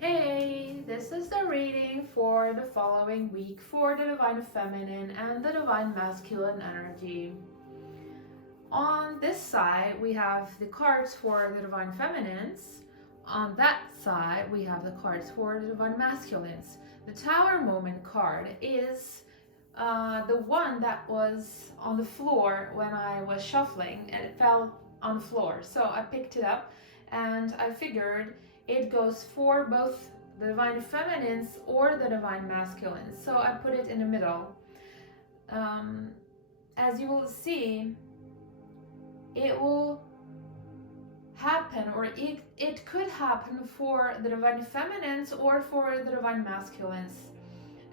Hey, this is the reading for the following week for the Divine Feminine and the Divine Masculine energy. On this side, we have the cards for the Divine Feminines. On that side, we have the cards for the Divine Masculines. The Tower Moment card is the one that was on the floor when I was shuffling, and it fell on the floor. So I picked it up and I figured it goes for both the Divine Feminines or the Divine Masculines. So I put it in the middle. As you will see, it will happen, or it could happen for the Divine Feminines or for the Divine Masculines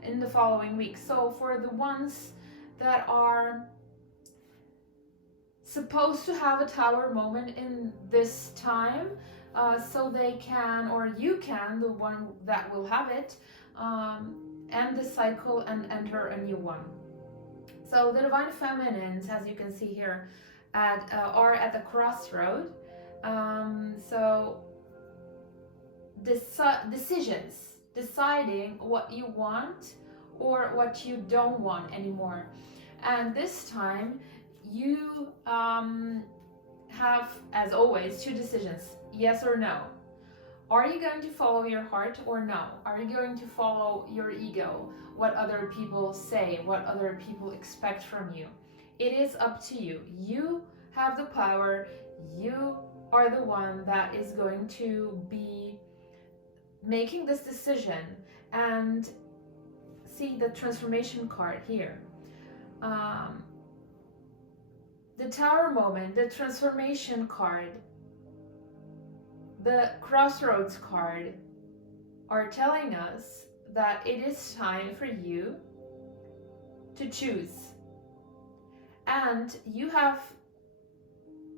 in the following week. So for the ones that are supposed to have a Tower Moment in this time, so they can, or you can, the one that will have it, end the cycle and enter a new one. So the Divine Feminines, as you can see here, are at the crossroad. So decisions, deciding what you want or what you don't want anymore. And this time you have, as always, two decisions: yes or no. Are you going to follow your heart or no? Are you going to follow your ego, what other people say, what other people expect from you? It is up to you. You have the power. You are the one that is going to be making this decision. And see the transformation card here. The Tower Moment, the transformation card, the crossroads card are telling us that it is time for you to choose. And you have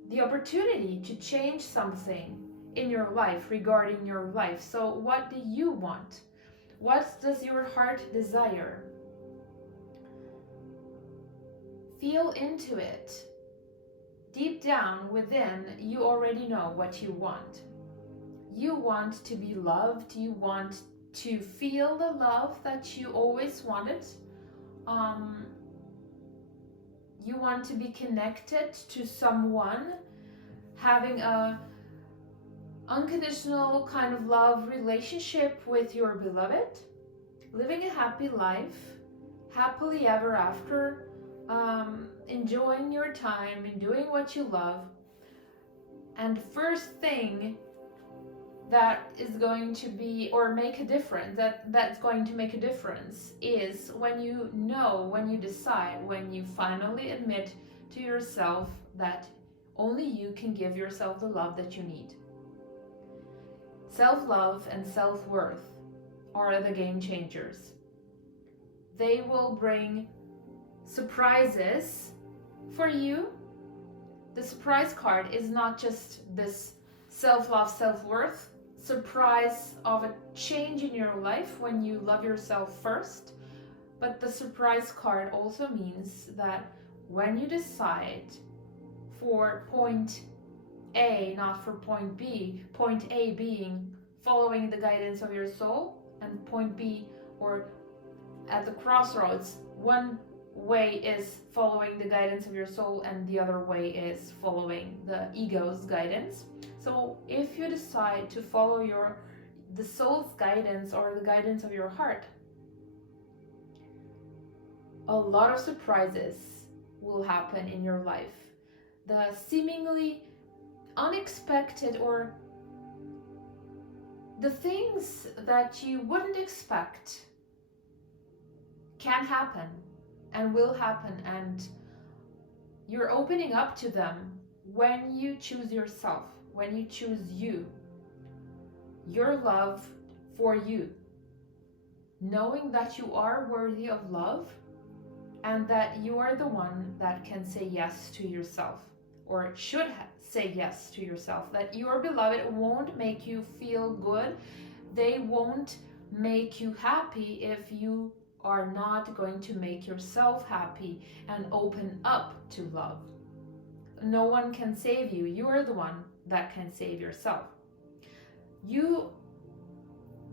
the opportunity to change something in your life, regarding your life. So what do you want? What does your heart desire? Feel into it. Deep down within, you already know what you want. You want to be loved. You want to feel the love that you always wanted. You want to be connected to someone, having a unconditional kind of love relationship with your beloved, living a happy life, happily ever after, enjoying your time and doing what you love. And first thing that is going to be, or make a difference, that's going to make a difference, is when you know, when you decide, when you finally admit to yourself that only you can give yourself the love that you need. Self-love and self-worth are the game changers. They will bring surprises for you. The surprise card is not just this self-love, self-worth surprise of a change in your life when you love yourself first, but the surprise card also means that when you decide for point A, not for point B, point A being following the guidance of your soul, and point B, or at the crossroads, one way is following the guidance of your soul and the other way is following the ego's guidance. So if you decide to follow the soul's guidance or the guidance of your heart, a lot of surprises will happen in your life. The seemingly unexpected, or the things that you wouldn't expect, can happen and will happen, and you're opening up to them when you choose yourself, when you choose you, your love for you, knowing that you are worthy of love and that you are the one that can say yes to yourself, or should say yes to yourself, that your beloved won't make you feel good, they won't make you happy if you are not going to make yourself happy and open up to love. No one can save you. You are the one that can save yourself. You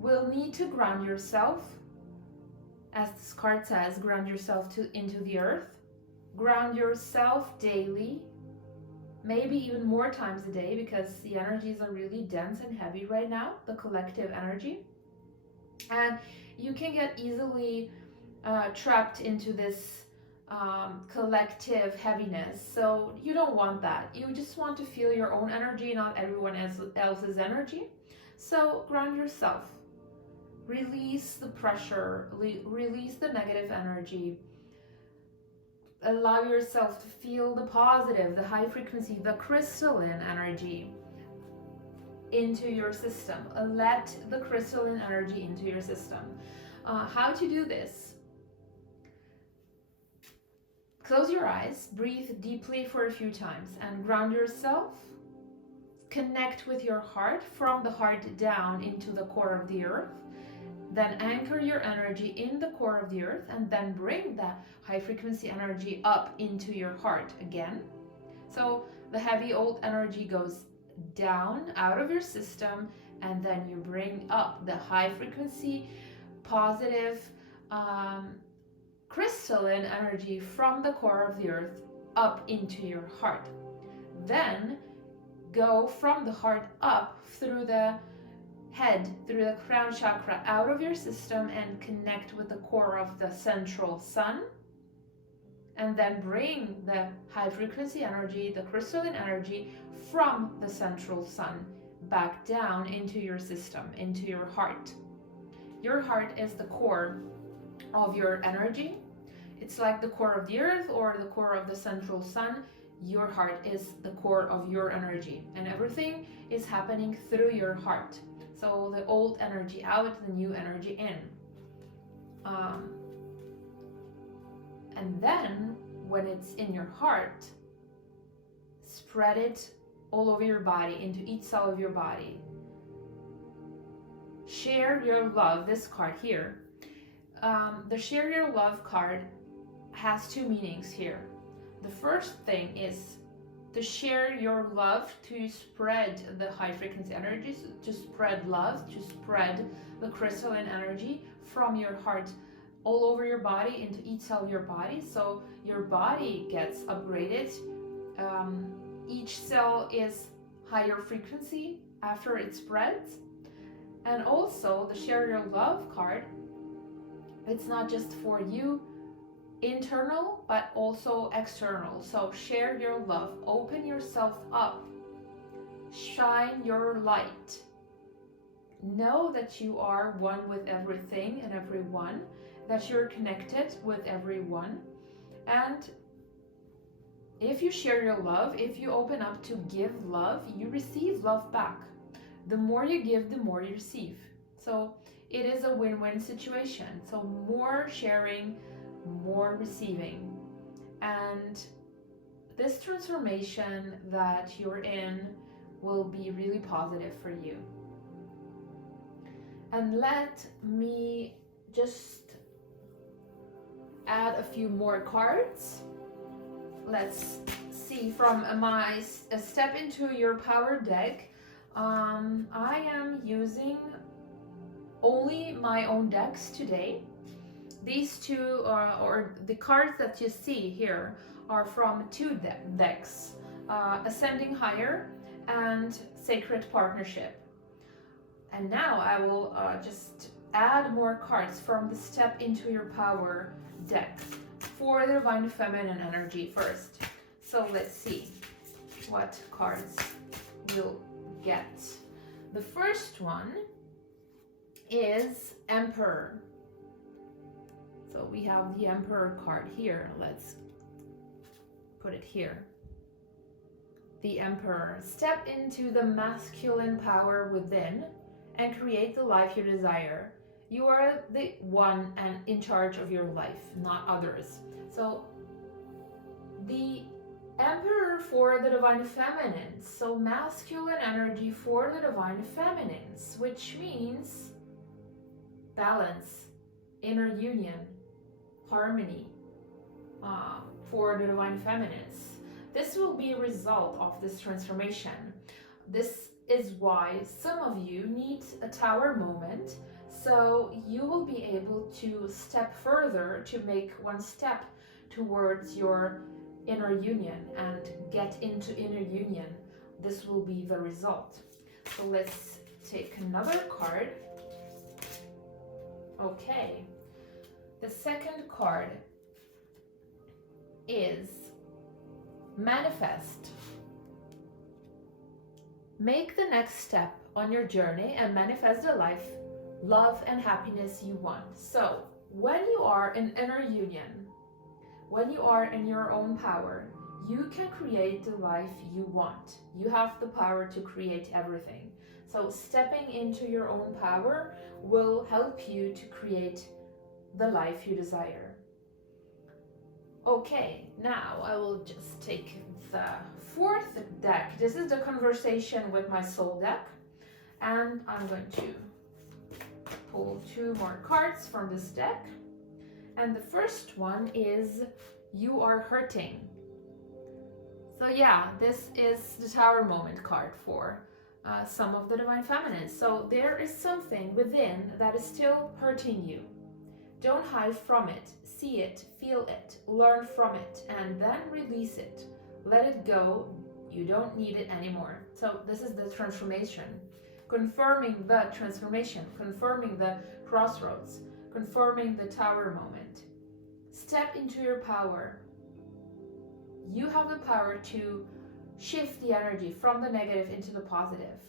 will need to ground yourself. As this card says, ground yourself into the earth. Ground yourself daily, maybe even more times a day, because the energies are really dense and heavy right now, the collective energy. And you can get easily trapped into this collective heaviness. So you don't want that. You just want to feel your own energy, not everyone else's energy. So ground yourself. Release the pressure, release the negative energy. Allow yourself to feel the positive, the high frequency, the crystalline energy into your system. Let the crystalline energy into your system. How to do this? Close your eyes, breathe deeply for a few times, and ground yourself. Connect with your heart from the heart down into the core of the earth. Then anchor your energy in the core of the earth, and then bring that high frequency energy up into your heart again. So the heavy old energy goes down out of your system, and then you bring up the high frequency, positive, crystalline energy from the core of the earth up into your heart. Then go from the heart up through the head, through the crown chakra, out of your system, and connect with the core of the central sun. And then bring the high frequency energy, the crystalline energy, from the central sun back down into your system, into your heart. Your heart is the core of your energy. It's like the core of the earth or the core of the central sun. Your heart is the core of your energy, and everything is happening through your heart. So the old energy out, the new energy in. And then when it's in your heart, spread it all over your body, into each cell of your body. Share your love, this card here. The share your love card has two meanings here. The first thing is to share your love, to spread the high frequency energies, to spread love, to spread the crystalline energy from your heart all over your body, into each cell of your body, so your body gets upgraded. Each cell is higher frequency after it spreads. And also the share your love card, it's not just for you internal, but also external. So share your love, open yourself up, shine your light. Know that you are one with everything and everyone, that you're connected with everyone. And if you share your love, if you open up to give love, you receive love back. The more you give, the more you receive. So it is a win-win situation. So more sharing, more receiving. And this transformation that you're in will be really positive for you. And let me just add a few more cards. Let's see from my Step Into Your Power deck. I am using only my own decks today. These two or the cards that you see here are from two decks, Ascending Higher and Sacred Partnership. And now I will just add more cards from the Step Into Your Power deck for the Divine Feminine energy first. So let's see what cards we'll get. The first one is Emperor. So we have the Emperor card here. Let's put it here. The Emperor. Step into the masculine power within and create the life you desire. You are the one and in charge of your life, not others. So the Emperor for the Divine Feminine. So masculine energy for the Divine Feminines, which means balance, inner union, harmony for the Divine Feminines. This will be a result of this transformation. This is why some of you need a tower moment So you will be able to step further, to make one step towards your inner union and get into inner union. This will be the result. So let's take another card. Okay, the second card is manifest. Make the next step on your journey and manifest the life, love, and happiness you want. So when you are in inner union, when you are in your own power, you can create the life you want. You have the power to create everything. So stepping into your own power will help you to create the life you desire. Okay, now I will just take the fourth deck. This is the conversation with my soul deck. And I'm going to pull 2 more cards from this deck. And the first one is you are hurting. So yeah, this is the Tower Moment card for some of the Divine Feminines. So there is something within that is still hurting you. Don't hide from it. See it, feel it, learn from it, and then release it. Let it go. You don't need it anymore. So this is the transformation. Confirming the transformation, confirming the crossroads, confirming the Tower Moment. Step into your power. You have the power to shift the energy from the negative into the positive,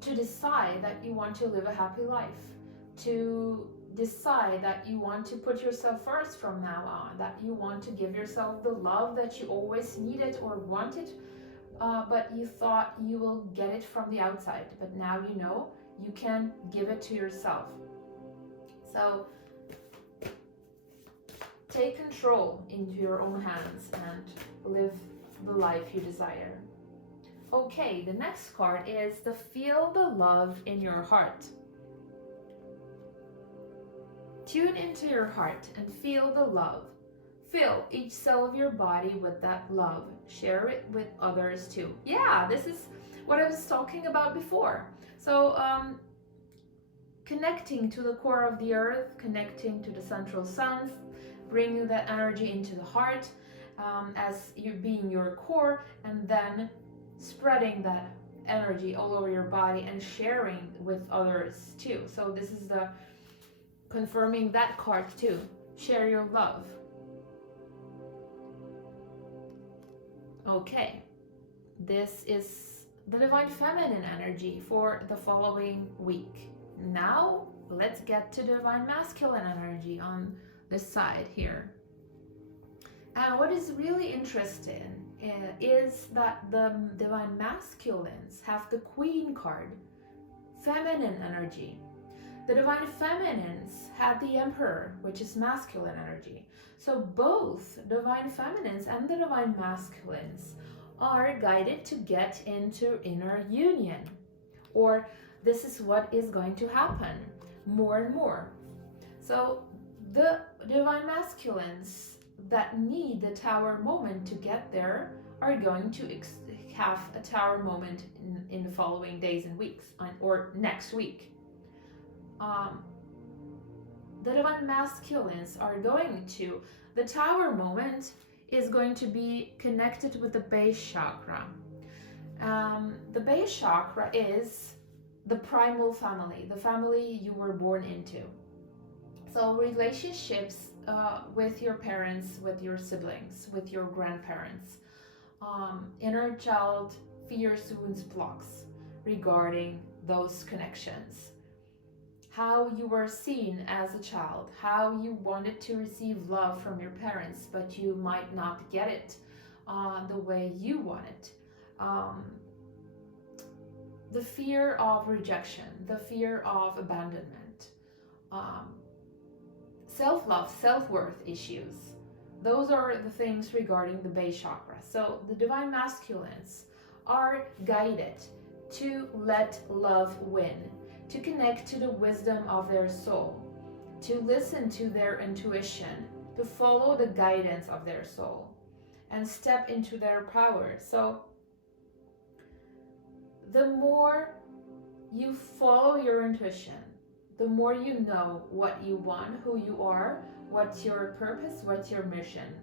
to decide that you want to live a happy life, to decide that you want to put yourself first from now on, that you want to give yourself the love that you always needed or wanted, but you thought you will get it from the outside, but now you know you can give it to yourself. So take control into your own hands and live the life you desire. Okay, the next card is the feel the love in your heart. Tune into your heart and feel the love. Fill each cell of your body with that love. Share it with others too. Yeah, this is what I was talking about before. So connecting to the core of the earth, connecting to the central sun, bringing that energy into the heart as you being your core, and then spreading that energy all over your body and sharing with others too. So this is the confirming that card too. Share your love. Okay, this is the Divine Feminine energy for the following week. Now let's get to Divine Masculine energy on this side here. And what is really interesting is that the Divine Masculines have the Queen card, feminine energy. The Divine Feminines had the Emperor, which is masculine energy. So both Divine Feminines and the Divine Masculines are guided to get into inner union. Or this is what is going to happen more and more. So the Divine Masculines that need the Tower Moment to get there are going to have a Tower Moment in the following days and weeks, or next week. The Divine Masculines are going to, the Tower Moment is going to be connected with the base chakra. The base chakra is the primal family, the family you were born into. So relationships with your parents, with your siblings, with your grandparents, inner child fears, wounds, blocks regarding those connections. How you were seen as a child, how you wanted to receive love from your parents, but you might not get it the way you want it. The fear of rejection, the fear of abandonment, self-love, self-worth issues. Those are the things regarding the base chakra. So the Divine Masculines are guided to let love win, to connect to the wisdom of their soul, to listen to their intuition, to follow the guidance of their soul, and step into their power. So the more you follow your intuition, the more you know what you want, who you are, what's your purpose, what's your mission,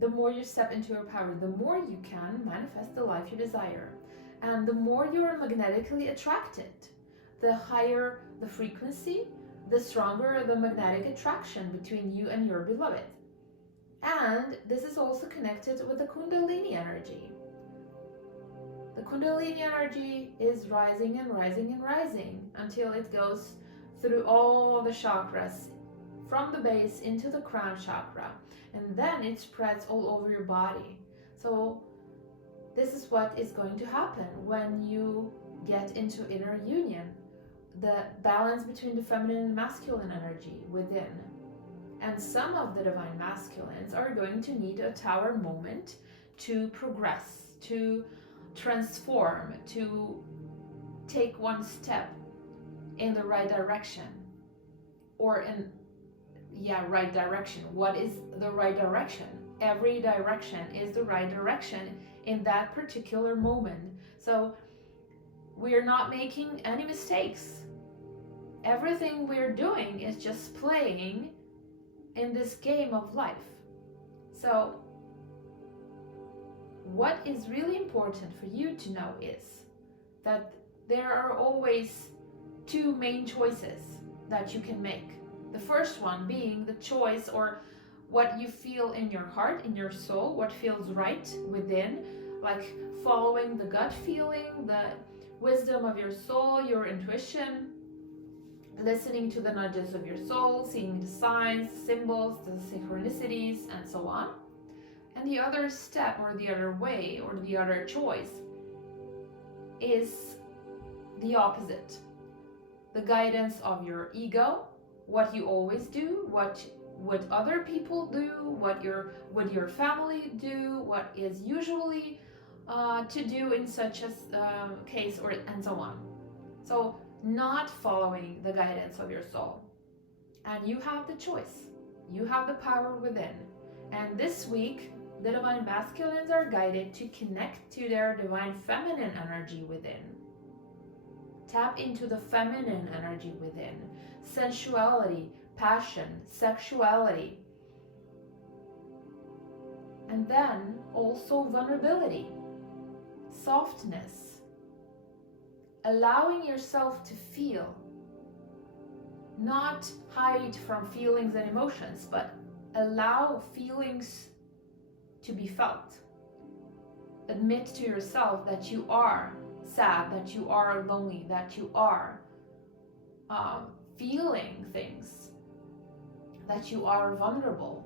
the more you step into your power, the more you can manifest the life you desire. And the more you are magnetically attracted, the higher the frequency, the stronger the magnetic attraction between you and your beloved. And this is also connected with the Kundalini energy. The Kundalini energy is rising and rising and rising until it goes through all the chakras, from the base into the crown chakra, and then it spreads all over your body. So this is what is going to happen when you get into inner union, the balance between the feminine and masculine energy within. And some of the divine masculines are going to need a tower moment to progress, to transform, to take one step in the right direction. Or in, right direction. What is the right direction? Every direction is the right direction in that particular moment. So we're not making any mistakes. Everything we're doing is just playing in this game of life. So what is really important for you to know is that there are always two main choices that you can make. The first one being the choice, or what you feel in your heart, in your soul, what feels right within, like following the gut feeling, the wisdom of your soul, your intuition, listening to the nudges of your soul, seeing the signs, symbols, the synchronicities, and so on. And the other step, or the other way, or the other choice is the opposite. The guidance of your ego, what you always do, what would other people do, what would your family do, what is usually to do in such a case, or and so on. So not following the guidance of your soul. And you have the choice. You have the power within. And this week, the divine masculines are guided to connect to their divine feminine energy within. Tap into the feminine energy within. Sensuality, passion, sexuality. And then also vulnerability, softness. Allowing yourself to feel. Not hide from feelings and emotions, but allow feelings to be felt. Admit to yourself that you are sad, that you are lonely, that you are feeling things, that you are vulnerable,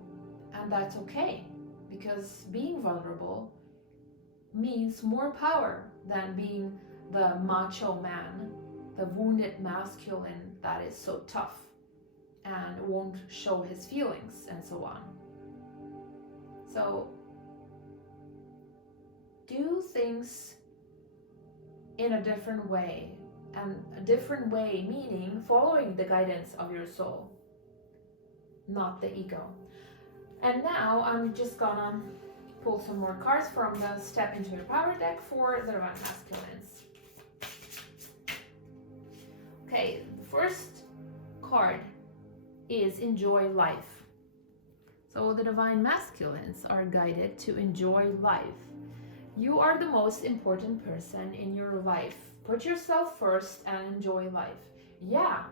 and that's okay, because being vulnerable means more power than being the macho man, the wounded masculine that is so tough and won't show his feelings and so on. So do things in a different way, and a different way meaning following the guidance of your soul, not the ego. And now I'm just gonna pull some more cards from the Step Into Your Power deck for the divine masculines. Okay, the first card is enjoy life. So the divine masculines are guided to enjoy life. You are the most important person in your life. Put yourself first and enjoy life. Yeah,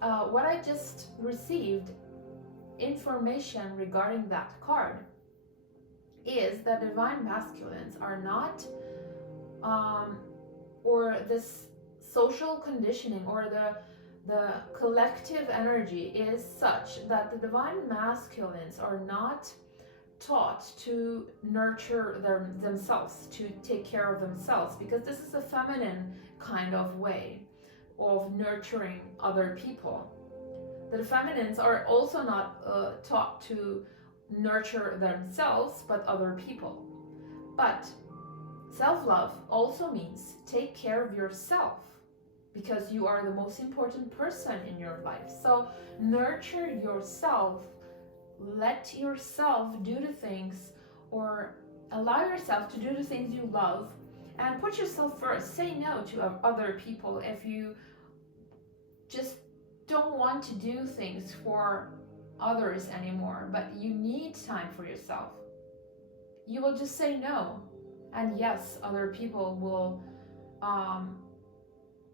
what I just received information regarding that card is that divine masculines are not, or this social conditioning or the collective energy is such that the divine masculines are not taught to nurture themselves, to take care of themselves, because this is a feminine kind of way of nurturing other people. The feminines are also not taught to nurture themselves, but other people. But self-love also means take care of yourself, because you are the most important person in your life. So nurture yourself, let yourself do the things, or allow yourself to do the things you love, And put yourself first. Say no to other people if you just don't want to do things for others anymore, but you need time for yourself. You will just say no. And yes, other people will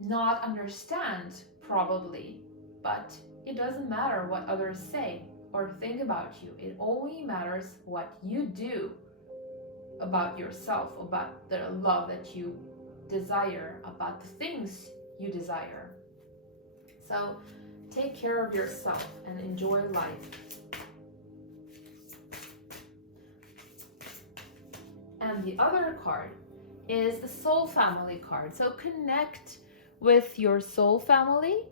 not understand probably, but it doesn't matter what others say or think about you. It only matters what you do about yourself, about the love that you desire, about the things you desire. So take care of yourself and enjoy life. And the other card is the soul family card. So connect with your soul family.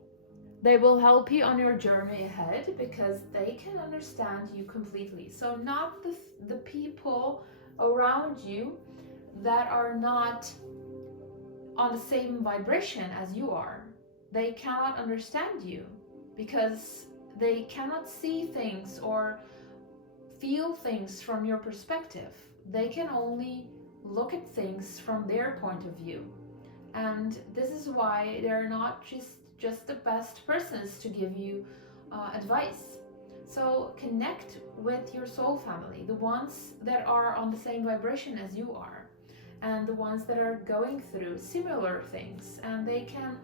They will help you on your journey ahead because they can understand you completely. So not the people around you that are not on the same vibration as you are. They cannot understand you because they cannot see things or feel things from your perspective. They can only look at things from their point of view. And this is why they're not just the best persons to give you advice. So connect with your soul family, the ones that are on the same vibration as you are, and the ones that are going through similar things, and they can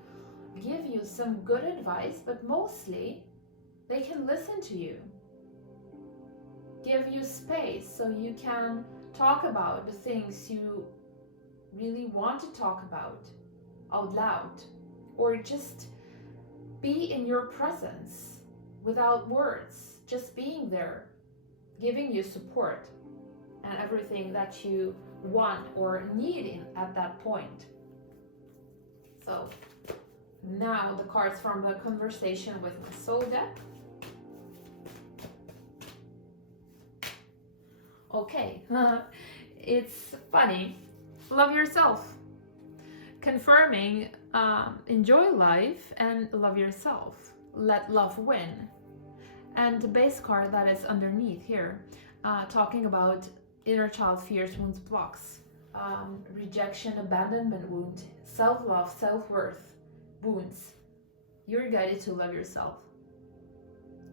give you some good advice, but mostly they can listen to you, give you space so you can talk about the things you really want to talk about out loud, or just be in your presence without words, just being there, giving you support and everything that you want or need at that point. So now the cards from the conversation with my soul deck. Okay, it's funny. Love yourself. Confirming, enjoy life and love yourself. Let love win. And the base card that is underneath here, talking about inner child fears, wounds, blocks, rejection, abandonment wound, self-love, self-worth, wounds. You're guided to love yourself,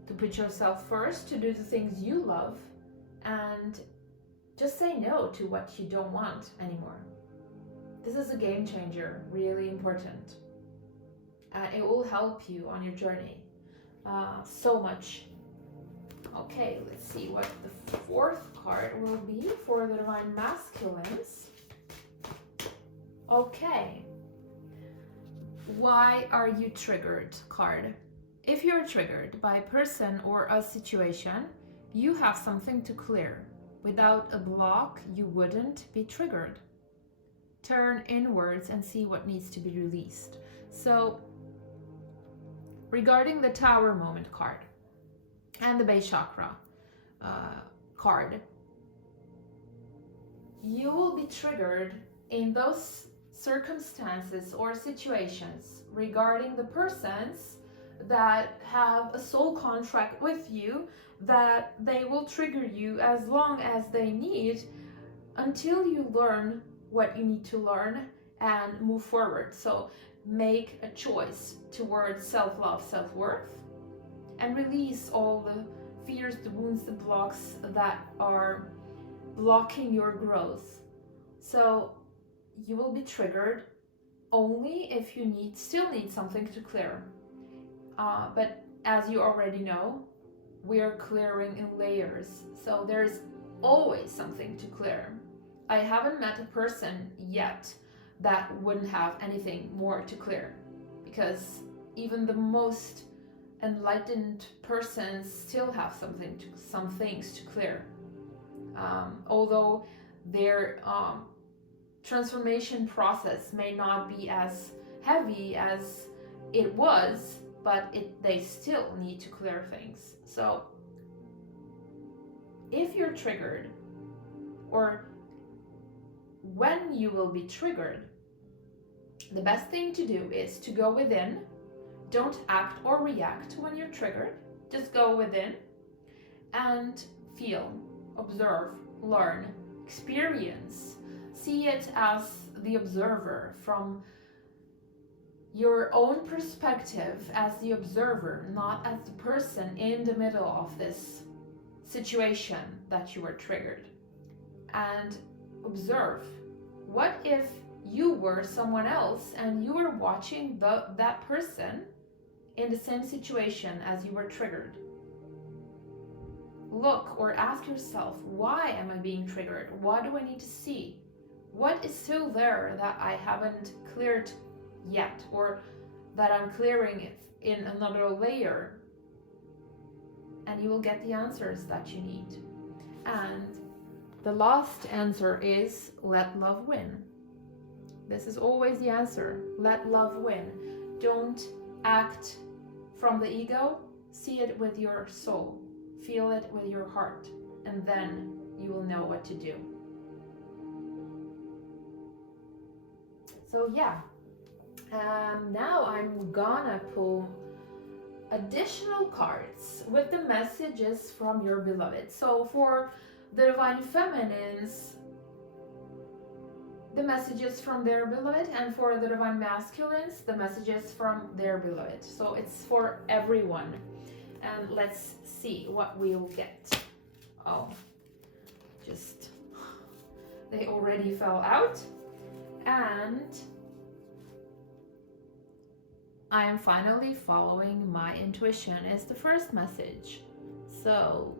to put yourself first, to do the things you love, and just say no to what you don't want anymore. This is a game changer, really important. It will help you on your journey so much. Okay, let's see what the fourth card will be for the Divine Masculines. Okay. Why are you triggered card? If you're triggered by a person or a situation, you have something to clear. Without a block, you wouldn't be triggered. Turn inwards and see what needs to be released. So, regarding the Tower Moment card and the base chakra card, you will be triggered in those circumstances or situations regarding the persons that have a soul contract with you, that they will trigger you as long as they need until you learn what you need to learn and move forward. So make a choice towards self-love, self-worth, and release all the fears, the wounds, the blocks that are blocking your growth. So you will be triggered only if you still need something to clear. But as you already know, we're clearing in layers. So there's always something to clear. I haven't met a person yet that wouldn't have anything more to clear, because even the most enlightened persons still have some things to clear. Although their transformation process may not be as heavy as it was, but they still need to clear things. So if you're triggered, or when you will be triggered, the best thing to do is to go within. Don't act or react when you're triggered. Just go within and feel, observe, learn, experience. See it as the observer, from your own perspective as the observer, not as the person in the middle of this situation that you were triggered. And observe, what if you were someone else and you were watching that person in the same situation as you were triggered? Look or ask yourself, why am I being triggered? What do I need to see? What is still there that I haven't cleared yet, or that I'm clearing in another layer? And you will get the answers that you need. And the last answer is let love win. This is always the answer. Let love win. Don't act from the ego. See it with your soul. Feel it with your heart. And then you will know what to do. So yeah. Now I'm gonna pull additional cards with the messages from your beloved. So for the Divine Feminines, the messages from their beloved, and for the Divine Masculines, the messages from their beloved. So it's for everyone. And let's see what we will get. Oh, they already fell out. And I am finally following my intuition is the first message. So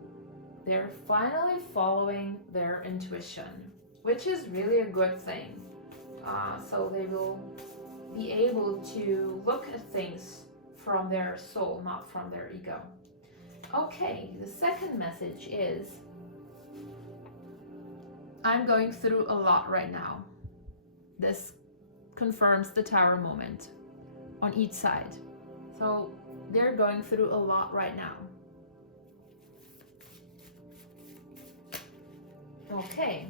they're finally following their intuition, which is really a good thing. So they will be able to look at things from their soul, not from their ego. Okay, the second message is, I'm going through a lot right now. This confirms the Tower moment on each side. So they're going through a lot right now. Okay.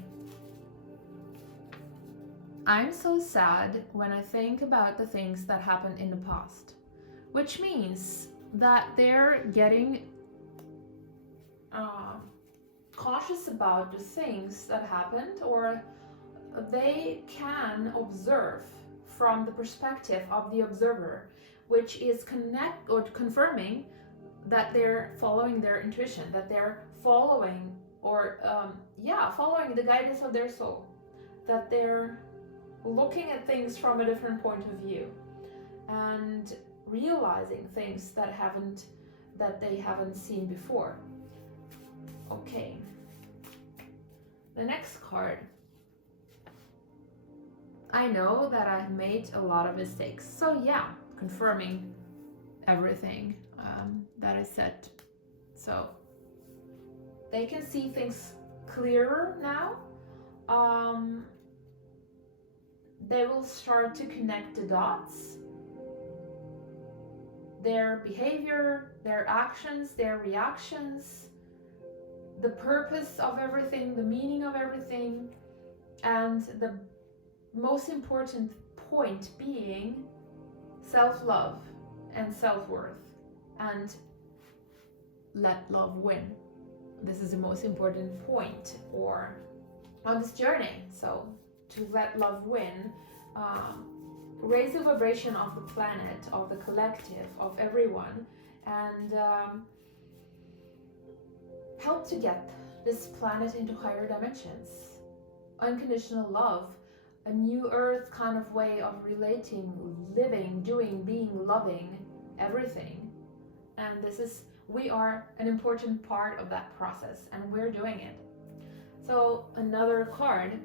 I'm so sad when I think about the things that happened in the past, which means that they're getting cautious about the things that happened, or they can observe from the perspective of the observer, which is confirming that they're following their intuition, that they're following following the guidance of their soul, that they're looking at things from a different point of view and realizing things that they haven't seen before. Okay, the next card. I know that I've made a lot of mistakes. So yeah, confirming everything that I said. So they can see things clearer now. They will start to connect the dots. Their behavior, their actions, their reactions, the purpose of everything, the meaning of everything, and the most important point being self-love and self-worth, and let love win. This is the most important point on this journey. So to let love win, raise the vibration of the planet, of the collective, of everyone, and help to get this planet into higher dimensions. Unconditional love, a new earth kind of way of relating, living, doing, being, loving, everything. And we are an important part of that process, and we're doing it. So another card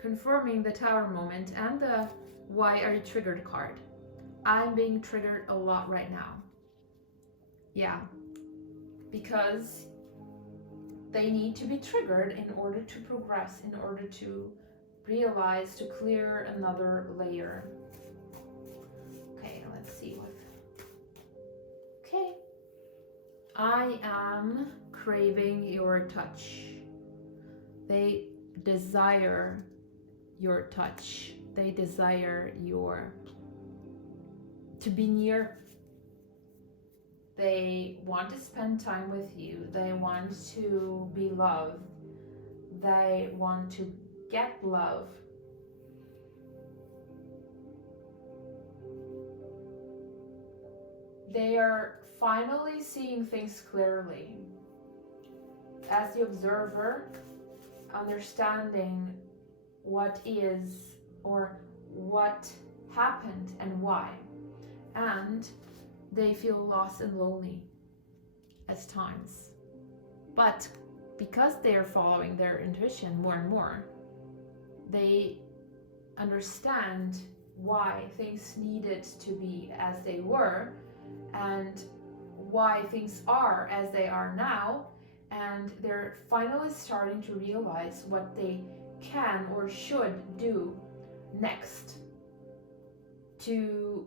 confirming the Tower moment and the why are you triggered card. I'm being triggered a lot right now. Yeah, because they need to be triggered in order to progress, in order to realize, to clear another layer. Okay, let's see what. Okay. I am craving your touch. They desire your touch. They desire to be near. They want to spend time with you. They want to be loved. They want to get love. They are finally seeing things clearly. As the observer, understanding what is or what happened and why. And they feel lost and lonely at times. But because they are following their intuition more and more, they understand why things needed to be as they were and why things are as they are now, and they're finally starting to realize what they can or should do next to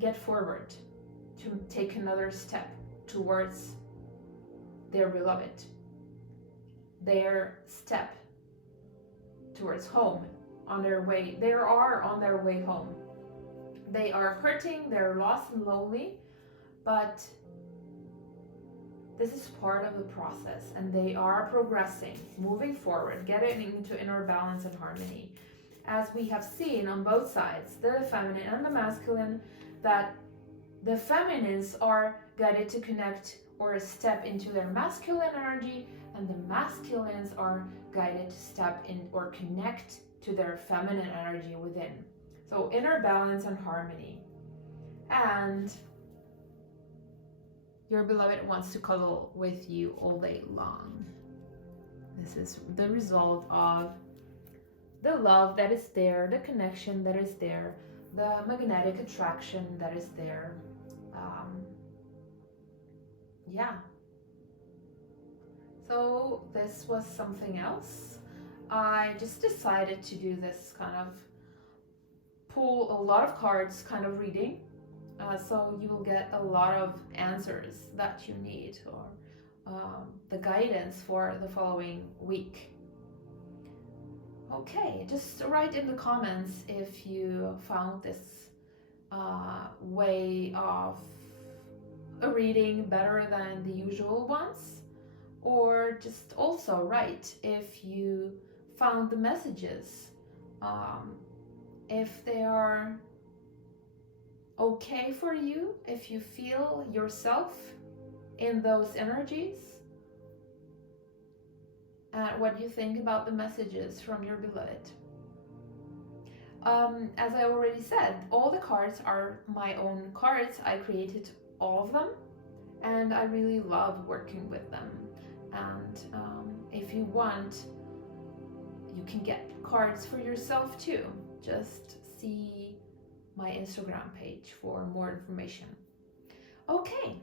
get forward, to take another step towards their beloved, their step towards home, on their way. They are on their way home. They are hurting, they're lost and lonely, but this is part of the process, and they are progressing, moving forward, getting into inner balance and harmony. As we have seen on both sides, the feminine and the masculine, that the feminines are guided to connect or step into their masculine energy, and the masculines are guided to step in or connect to their feminine energy within. So inner balance and harmony. And your beloved wants to cuddle with you all day long. This is the result of the love that is there, the connection that is there, the magnetic attraction that is there. Yeah. So this was something else. I just decided to do this kind of pull a lot of cards kind of reading. So you will get a lot of answers that you need, or the guidance for the following week. Okay, just write in the comments if you found this way of a reading better than the usual ones, or just also write if you found the messages, if they are okay for you, if you feel yourself in those energies, and what you think about the messages from your beloved. As I already said, all the cards are my own cards. I created all of them, and I really love working with them. And if you want, you can get cards for yourself too. Just see my Instagram page for more information. Okay,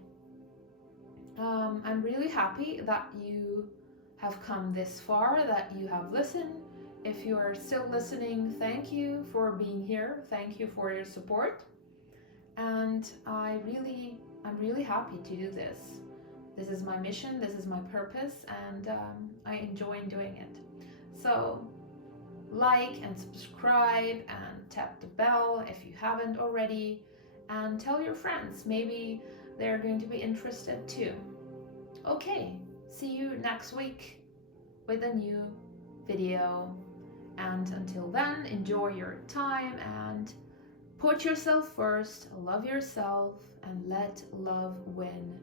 I'm really happy that you have come this far, that you have listened. If you are still listening, thank you for being here. Thank you for your support. And I'm really happy to do this. This is my mission, this is my purpose, and I enjoy doing it. So like and subscribe and tap the bell if you haven't already, and tell your friends, maybe they're going to be interested too. Okay, see you next week with a new video, and until then, enjoy your time and put yourself first, love yourself, and let love win.